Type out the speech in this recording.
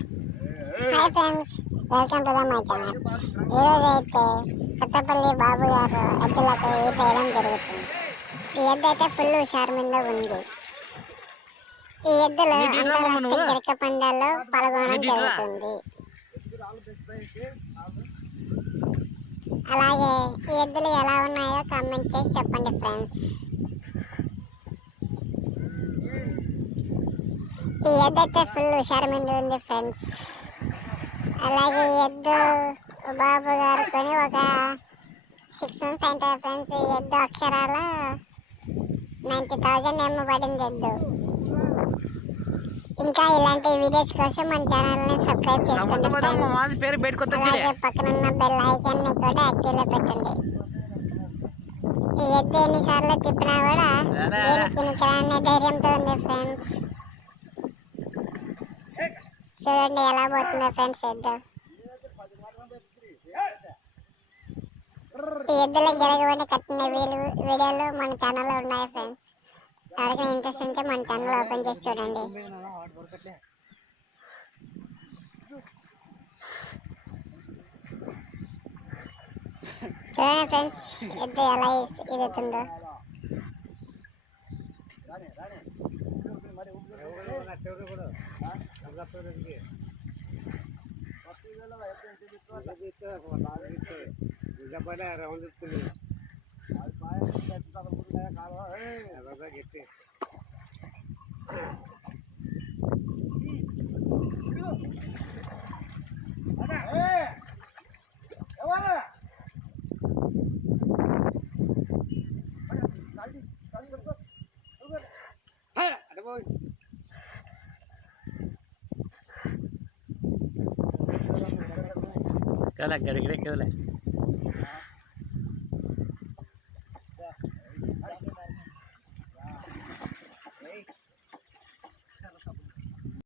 Hi friends welcome to the my channel. ఈరోజు అయితే కొత్తపల్లి బాబు గారు ఎద్దులకు ఈత వేయడం జరుగుతుంది. ఈ ఎద్దు అయితే ఫుల్ హుషారు మీద ఉంది. ఈ ఎద్దులు అంతరాష్ట్రీయ గిరక పందాల్లో పాల్గొనడం జరుగుతుంది. అలాగే ఈ ఎద్దులు ఎలా ఉన్నాయో కామెంట్ చేసి చెప్పండి ఫ్రెండ్స్. ఈ ఎద్దు అయితే ఫుల్ హుషారు మీద ఉంది ఫ్రెండ్స్ అలాగే ఎద్దు బాబు గారు కొని ఒక సిక్స్ మంత్స్ అయింటుంది ఫ్రెండ్స్ ఈ ఎద్దు అక్షరాల నైంటీ థౌజండ్ ఏమో పడింది ఎద్దు. ఇంకా ఇలాంటి వీడియోస్ కోసం మన ఛానల్ని సబ్స్క్రైబ్ చేసుకోండి అలాగే పక్కన ఉన్న బెల్ ఐకాన్ని కూడా యాక్టివ్లో పెట్టండి. ఈ ఎద్దు ఎన్నిసార్లు తిప్పినా కూడా దేనికి నికరాన్ని ధైర్యంతో ఉంది ఫ్రెండ్స్ చూడండి ఎలా పోతుందో ఫ్రెండ్స్ ఎద్దు ఎద్దుల ఎద్దులో గెలగబడి కట్టిన వీలు వీడియోలు మన ఛానల్లో ఉన్నాయి ఫ్రెండ్స్ ఎవరికైనా ఇంట్రెస్ట్ ఉంటే మన ఛానల్ ఓపెన్ చేసి చూడండి చూడండి ఫ్రెండ్స్ ఎద్దు ఎలా ఎదుగుతుందో గట్టి Καλά, καρικρή και όλα.